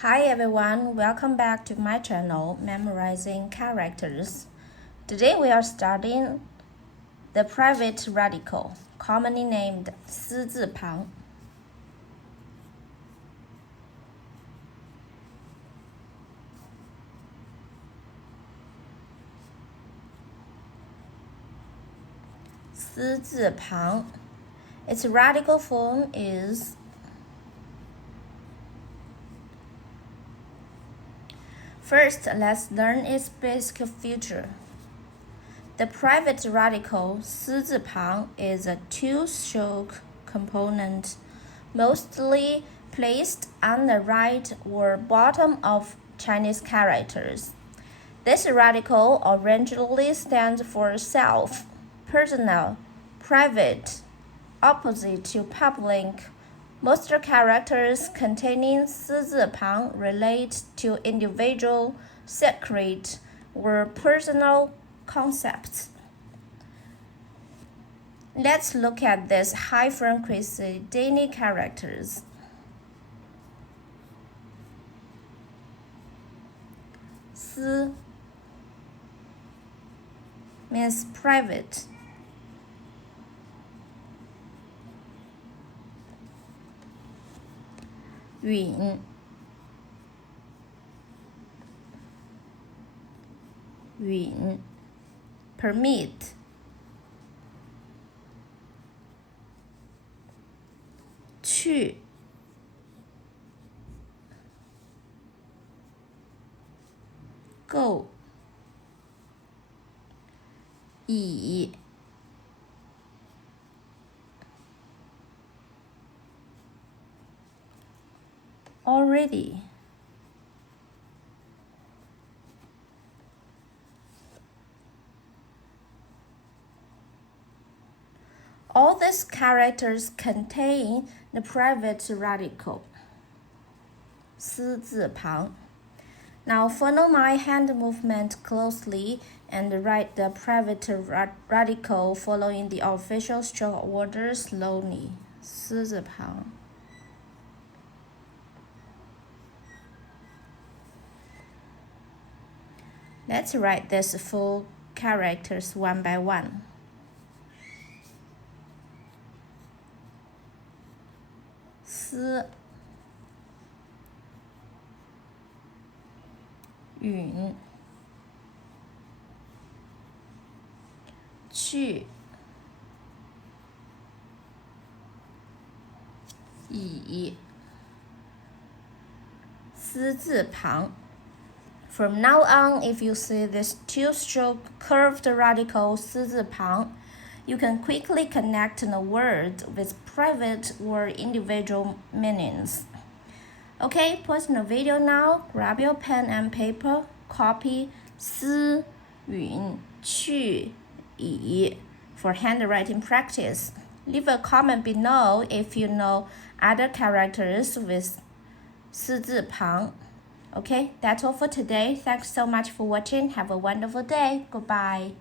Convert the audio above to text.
Hi everyone, welcome back to my channel, Memorizing Characters. Today we are studying the private radical, commonly named 思字旁. Its radical form is First, let's learn its basic feature. The private radical 思字旁 is a two-stroke component, mostly placed on the right or bottom of Chinese characters. This radical originally stands for self, personal, private, opposite to public. Most characters containing 思字旁 relate to individual, secret, or personal concepts. Let's look at these high-frequency daily characters. 思 means private. 允 permit. 去 go 以 already. All these characters contain the private radical 思字旁. Now follow my hand movement closely and write the private radical following the official stroke order slowly. 思字旁. Let's write these full characters one by one. 思 允 去 以 思字旁. From now on, if you see this two-stroke curved radical 思字旁, you can quickly connect the word with private or individual meanings. Okay, pause the video now, grab your pen and paper, copy 思允去以 for handwriting practice. Leave a comment below if you know other characters with 思字旁. Okay, that's all for today. Thanks so much for watching. Have a wonderful day. Goodbye.